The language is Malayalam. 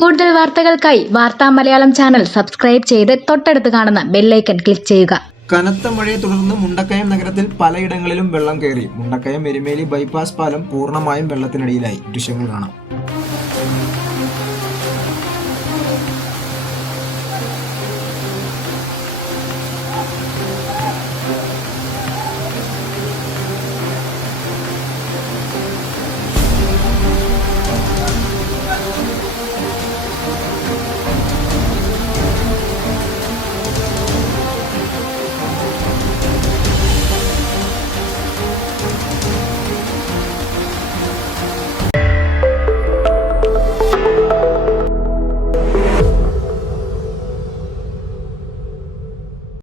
കൂടുതൽ വാർത്തകൾക്കായി വാർത്താ മലയാളം ചാനൽ സബ്സ്ക്രൈബ് ചെയ്ത് തൊട്ടടുത്ത് കാണുന്ന ബെല്ലൈക്കൺ ക്ലിക്ക് ചെയ്യുക. കനത്ത മഴയെ തുടർന്ന് മുണ്ടക്കയം നഗരത്തിൽ പലയിടങ്ങളിലും വെള്ളം കയറി. മുണ്ടക്കയം എരുമേലി ബൈപ്പാസ് പാലം പൂർണ്ണമായും വെള്ളത്തിനടിയിലായി. ദൃശ്യങ്ങൾ കാണാം.